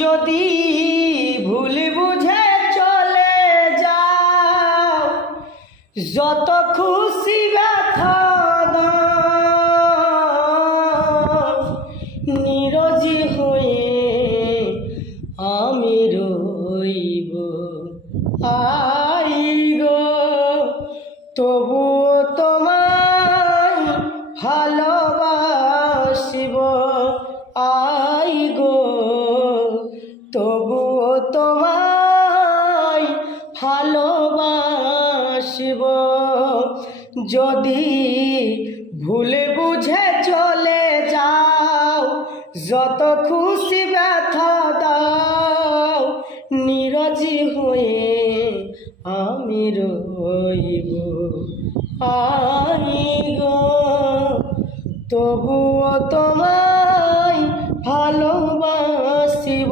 যদি ভুল বুঝে চলে যাও, যত খুশি ব্যথা দাও, নিরজি হয়ে আমি রইব আই গো, তবুও তোমায় ভালোবাসিব আই গো, তবুও তোমায় ভালোবাসিব। যদি ভুলে বুঝে চলে যাও, যত খুশি ব্যথা দাও, নিরজি হয়ে আমি রইব আই গো, তবুও তোমায় ভালোবাসিব।